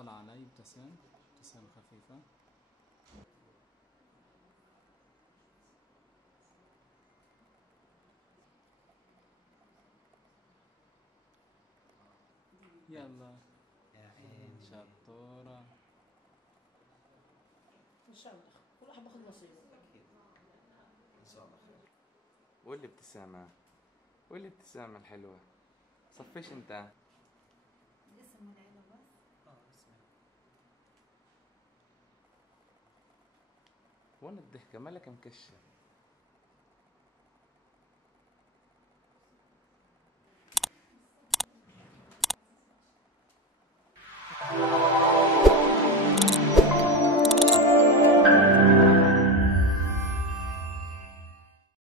طلع علي، ابتسم ابتسامة خفيفة. يلا يا عيني. شطورة. ان شاء الله كل واحد باخد نصيبه. اكيد ان شاء الله خير. والابتسامة، والابتسامة الحلوة. صفيش انت؟ الاسم والعيلة بس. اسمع. وين الضحكة؟ مالك مكشر؟